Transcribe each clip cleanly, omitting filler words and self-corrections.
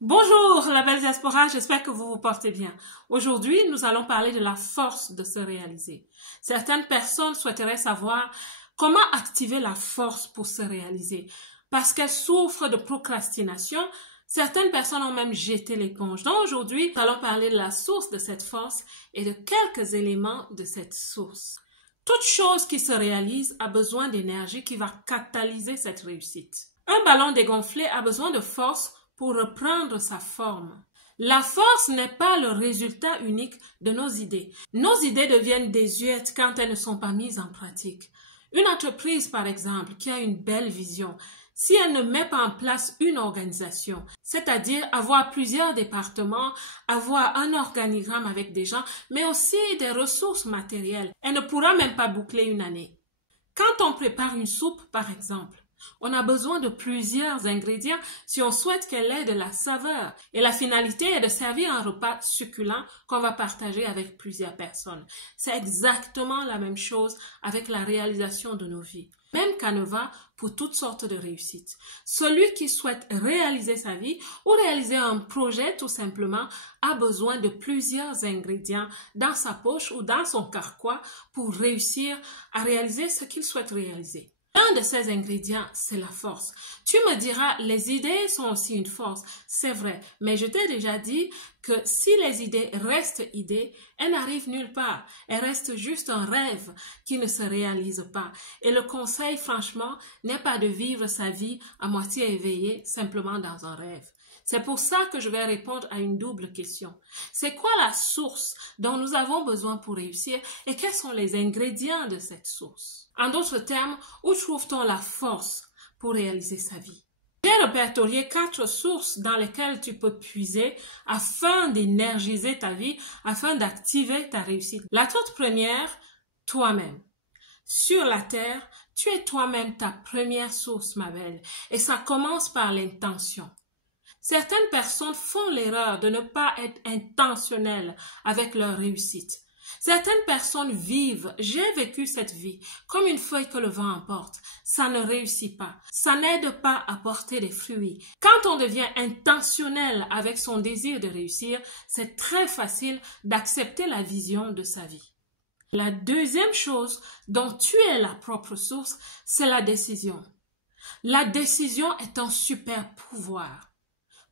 Bonjour la belle diaspora, j'espère que vous vous portez bien. Aujourd'hui, nous allons parler de la force de se réaliser. Certaines personnes souhaiteraient savoir comment activer la force pour se réaliser. Parce qu'elles souffrent de procrastination, certaines personnes ont même jeté l'éponge. Donc aujourd'hui, nous allons parler de la source de cette force et de quelques éléments de cette source. Toute chose qui se réalise a besoin d'énergie qui va catalyser cette réussite. Un ballon dégonflé a besoin de force pour reprendre sa forme. La force n'est pas le résultat unique de nos idées. Nos idées deviennent désuètes quand elles ne sont pas mises en pratique. Une entreprise, par exemple, qui a une belle vision, si elle ne met pas en place une organisation, c'est-à-dire avoir plusieurs départements, avoir un organigramme avec des gens, mais aussi des ressources matérielles, elle ne pourra même pas boucler une année. Quand on prépare une soupe, par exemple, on a besoin de plusieurs ingrédients si on souhaite qu'elle ait de la saveur. Et la finalité est de servir un repas succulent qu'on va partager avec plusieurs personnes. C'est exactement la même chose avec la réalisation de nos vies. Même Caneva pour toutes sortes de réussites. Celui qui souhaite réaliser sa vie ou réaliser un projet tout simplement a besoin de plusieurs ingrédients dans sa poche ou dans son carquois pour réussir à réaliser ce qu'il souhaite réaliser. Un de ces ingrédients, c'est la force. Tu me diras, les idées sont aussi une force. C'est vrai, mais je t'ai déjà dit que si les idées restent idées, elles n'arrivent nulle part. Elles restent juste un rêve qui ne se réalise pas. Et le conseil, franchement, n'est pas de vivre sa vie à moitié éveillée, simplement dans un rêve. C'est pour ça que je vais répondre à une double question. C'est quoi la source dont nous avons besoin pour réussir et quels sont les ingrédients de cette source? En d'autres termes, où trouve-t-on la force pour réaliser sa vie? J'ai répertorié 4 sources dans lesquelles tu peux puiser afin d'énergiser ta vie, afin d'activer ta réussite. La toute première, toi-même. Sur la terre, tu es toi-même ta première source, ma belle, et ça commence par l'intention. Certaines personnes font l'erreur de ne pas être intentionnelles avec leur réussite. Certaines personnes vivent, j'ai vécu cette vie, comme une feuille que le vent emporte. Ça ne réussit pas. Ça n'aide pas à porter des fruits. Quand on devient intentionnel avec son désir de réussir, c'est très facile d'accepter la vision de sa vie. La deuxième chose dont tu es la propre source, c'est la décision. La décision est un super pouvoir.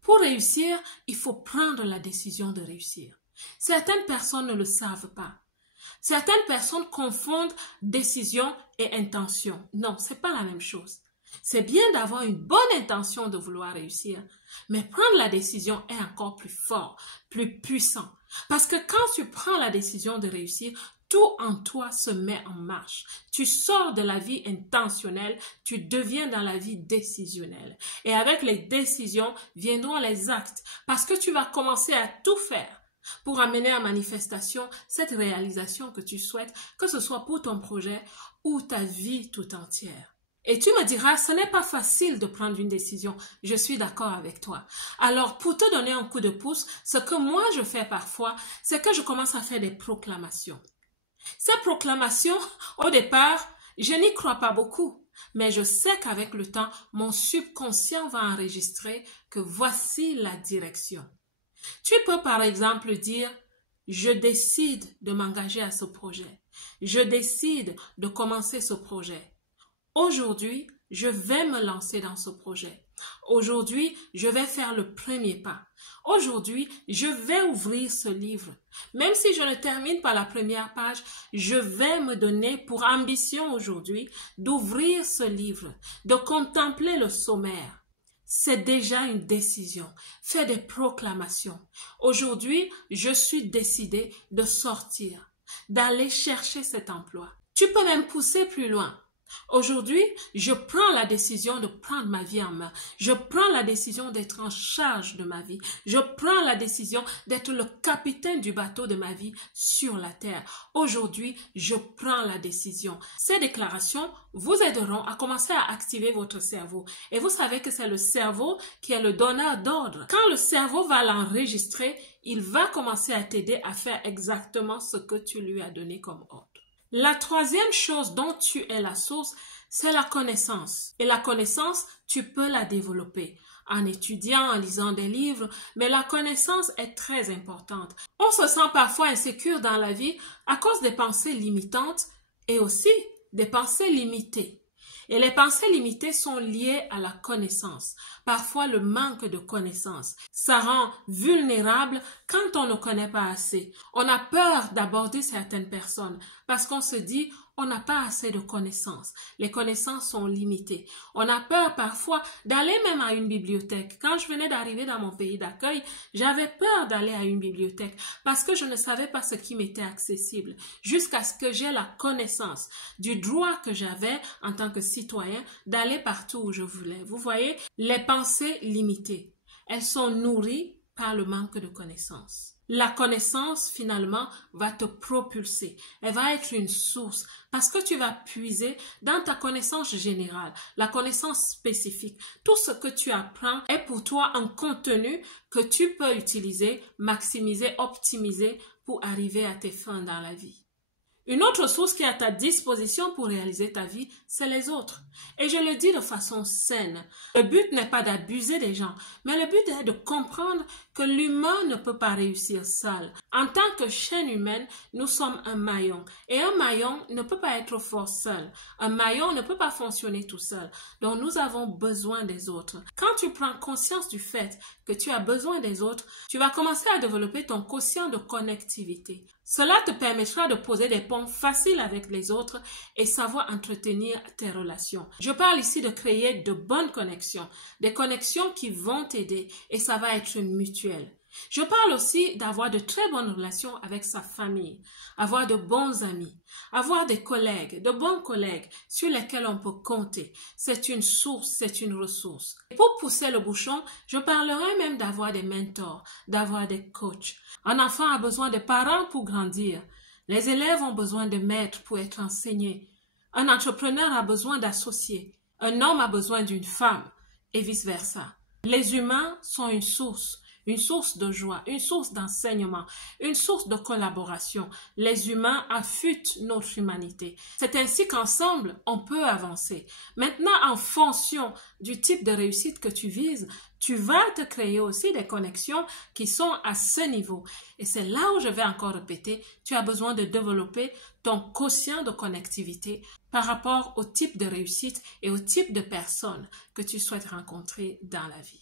Pour réussir, il faut prendre la décision de réussir. Certaines personnes ne le savent pas. Certaines personnes confondent décision et intention. Non, c'est pas la même chose. C'est bien d'avoir une bonne intention de vouloir réussir, mais prendre la décision est encore plus fort, plus puissant. Parce que quand tu prends la décision de réussir, tout en toi se met en marche. Tu sors de la vie intentionnelle, tu deviens dans la vie décisionnelle. Et avec les décisions viendront les actes, parce que tu vas commencer à tout faire pour amener à manifestation cette réalisation que tu souhaites, que ce soit pour ton projet ou ta vie tout entière. Et tu me diras, ce n'est pas facile de prendre une décision. Je suis d'accord avec toi. Alors, pour te donner un coup de pouce, ce que moi je fais parfois, c'est que je commence à faire des proclamations. Ces proclamations, au départ, je n'y crois pas beaucoup, mais je sais qu'avec le temps, mon subconscient va enregistrer que voici la direction. Tu peux par exemple dire, je décide de m'engager à ce projet. Je décide de commencer ce projet. Aujourd'hui, je vais me lancer dans ce projet. Aujourd'hui, je vais faire le premier pas. Aujourd'hui, je vais ouvrir ce livre. Même si je ne termine pas la première page, je vais me donner pour ambition aujourd'hui d'ouvrir ce livre, de contempler le sommaire. C'est déjà une décision. Fais des proclamations. Aujourd'hui, je suis décidée de sortir, d'aller chercher cet emploi. Tu peux même pousser plus loin. Aujourd'hui, je prends la décision de prendre ma vie en main. Je prends la décision d'être en charge de ma vie. Je prends la décision d'être le capitaine du bateau de ma vie sur la terre. Aujourd'hui, je prends la décision. Ces déclarations vous aideront à commencer à activer votre cerveau. Et vous savez que c'est le cerveau qui est le donneur d'ordre. Quand le cerveau va l'enregistrer, il va commencer à t'aider à faire exactement ce que tu lui as donné comme ordre. La troisième chose dont tu es la source, c'est la connaissance. Et la connaissance, tu peux la développer. en étudiant, en lisant des livres, mais la connaissance est très importante. On se sent parfois insécure dans la vie à cause des pensées limitantes et aussi des pensées limitées. Et les pensées limitées sont liées à la connaissance, parfois le manque de connaissance. Ça rend vulnérable quand on ne connaît pas assez. On a peur d'aborder certaines personnes parce qu'on se dit on n'a pas assez de connaissances. Les connaissances sont limitées. On a peur parfois d'aller même à une bibliothèque. Quand je venais d'arriver dans mon pays d'accueil, j'avais peur d'aller à une bibliothèque parce que je ne savais pas ce qui m'était accessible jusqu'à ce que j'ai la connaissance du droit que j'avais en tant que citoyen d'aller partout où je voulais. Vous voyez, les pensées limitées, elles sont nourries par le manque de connaissances. La connaissance, finalement, va te propulser. Elle va être une source parce que tu vas puiser dans ta connaissance générale, la connaissance spécifique. Tout ce que tu apprends est pour toi un contenu que tu peux utiliser, maximiser, optimiser pour arriver à tes fins dans la vie. Une autre source qui est à ta disposition pour réaliser ta vie, c'est les autres. Et je le dis de façon saine. Le but n'est pas d'abuser des gens, mais le but est de comprendre que l'humain ne peut pas réussir seul. En tant que chaîne humaine, nous sommes un maillon. Et un maillon ne peut pas être fort seul. Un maillon ne peut pas fonctionner tout seul. Donc nous avons besoin des autres. Quand tu prends conscience du fait que tu as besoin des autres, tu vas commencer à développer ton quotient de connectivité. Cela te permettra de poser des ponts faciles avec les autres et savoir entretenir tes relations. Je parle ici de créer de bonnes connexions, des connexions qui vont t'aider et ça va être mutuel. Je parle aussi d'avoir de très bonnes relations avec sa famille, avoir de bons amis, avoir des collègues, de bons collègues sur lesquels on peut compter. C'est une source, c'est une ressource. Et pour pousser le bouchon, je parlerai même d'avoir des mentors, d'avoir des coachs. Un enfant a besoin de parents pour grandir. Les élèves ont besoin de maîtres pour être enseignés. Un entrepreneur a besoin d'associés. Un homme a besoin d'une femme et vice-versa. Les humains sont une source de joie, une source d'enseignement, une source de collaboration. Les humains affûtent notre humanité. C'est ainsi qu'ensemble, on peut avancer. Maintenant, en fonction du type de réussite que tu vises, tu vas te créer aussi des connexions qui sont à ce niveau. Et c'est là où je vais encore répéter, tu as besoin de développer ton quotient de connectivité par rapport au type de réussite et au type de personnes que tu souhaites rencontrer dans la vie.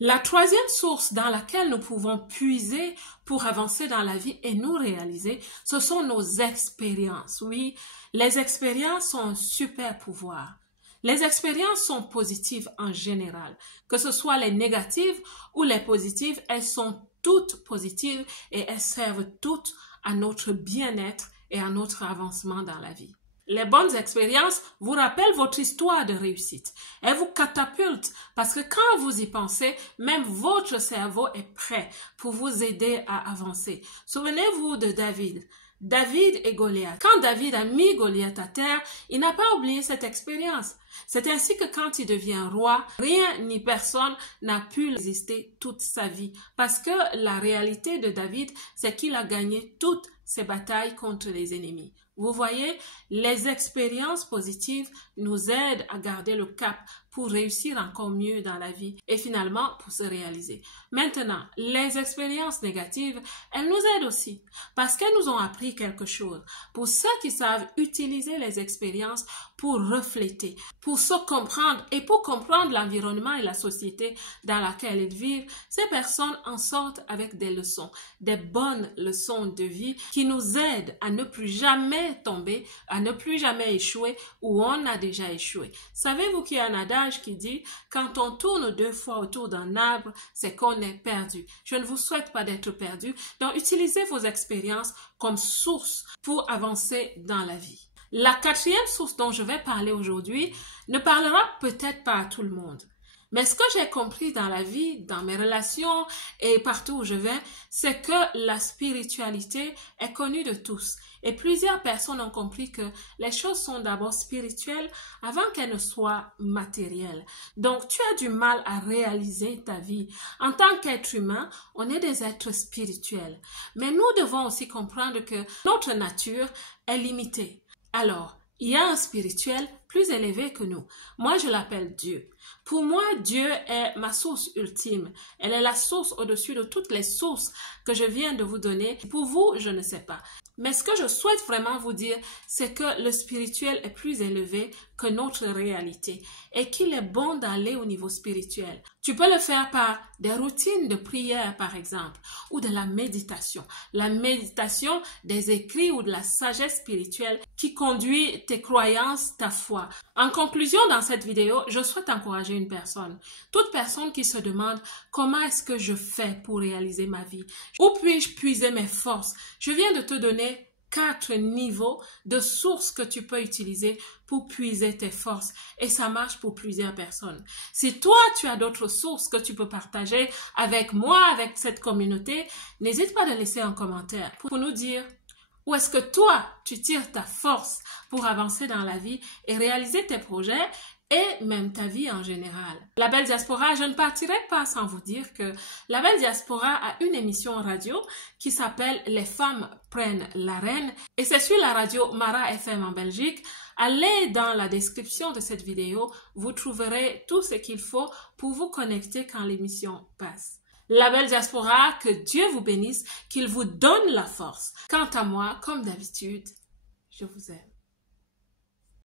La troisième source dans laquelle nous pouvons puiser pour avancer dans la vie et nous réaliser, ce sont nos expériences. Oui, les expériences sont un super pouvoir. Les expériences sont positives en général. Que ce soit les négatives ou les positives, elles sont toutes positives et elles servent toutes à notre bien-être et à notre avancement dans la vie. Les bonnes expériences vous rappellent votre histoire de réussite. Elles vous catapultent parce que quand vous y pensez, même votre cerveau est prêt pour vous aider à avancer. Souvenez-vous de David. David et Goliath. Quand David a mis Goliath à terre, il n'a pas oublié cette expérience. C'est ainsi que quand il devient roi, rien ni personne n'a pu résister toute sa vie. Parce que la réalité de David, c'est qu'il a gagné toutes ses batailles contre les ennemis. Vous voyez, les expériences positives nous aident à garder le cap pour réussir encore mieux dans la vie et finalement pour se réaliser. Maintenant, les expériences négatives, elles nous aident aussi parce qu'elles nous ont appris quelque chose. Pour ceux qui savent utiliser les expériences pour refléter, pour se comprendre et pour comprendre l'environnement et la société dans laquelle ils vivent, ces personnes en sortent avec des leçons, des bonnes leçons de vie qui nous aident à ne plus jamais tomber, à ne plus jamais échouer où on a déjà échoué. Savez-vous qu'il y a un adage qui dit « Quand on tourne 2 fois autour d'un arbre, c'est qu'on est perdu ». Je ne vous souhaite pas d'être perdu, donc utilisez vos expériences comme source pour avancer dans la vie. La 4e source dont je vais parler aujourd'hui ne parlera peut-être pas à tout le monde. Mais ce que j'ai compris dans la vie, dans mes relations et partout où je vais, c'est que la spiritualité est connue de tous. Et plusieurs personnes ont compris que les choses sont d'abord spirituelles avant qu'elles ne soient matérielles. Donc, tu as du mal à réaliser ta vie. En tant qu'être humain, on est des êtres spirituels. Mais nous devons aussi comprendre que notre nature est limitée. Alors, il y a un spirituel plus élevé que nous. Moi, je l'appelle Dieu. Pour moi, Dieu est ma source ultime. Elle est la source au-dessus de toutes les sources que je viens de vous donner. Pour vous, je ne sais pas. Mais ce que je souhaite vraiment vous dire, c'est que le spirituel est plus élevé que notre réalité et qu'il est bon d'aller au niveau spirituel. Tu peux le faire par des routines de prière, par exemple, ou de la méditation. La méditation des écrits ou de la sagesse spirituelle qui conduit tes croyances, ta foi. En conclusion, dans cette vidéo, je souhaite encourager une personne. Toute personne qui se demande comment est-ce que je fais pour réaliser ma vie? Où puis-je puiser mes forces? Je viens de te donner 4 niveaux de sources que tu peux utiliser pour puiser tes forces. Et ça marche pour plusieurs personnes. Si toi, tu as d'autres sources que tu peux partager avec moi, avec cette communauté, n'hésite pas à laisser un commentaire pour nous dire où est-ce que toi, tu tires ta force pour avancer dans la vie et réaliser tes projets et même ta vie en général. La Belle Diaspora, je ne partirai pas sans vous dire que La Belle Diaspora a une émission radio qui s'appelle Les femmes prennent l'arène et c'est sur la radio Mara FM en Belgique. Allez dans la description de cette vidéo, vous trouverez tout ce qu'il faut pour vous connecter quand l'émission passe. La Belle Diaspora, que Dieu vous bénisse, qu'il vous donne la force. Quant à moi, comme d'habitude, je vous aime.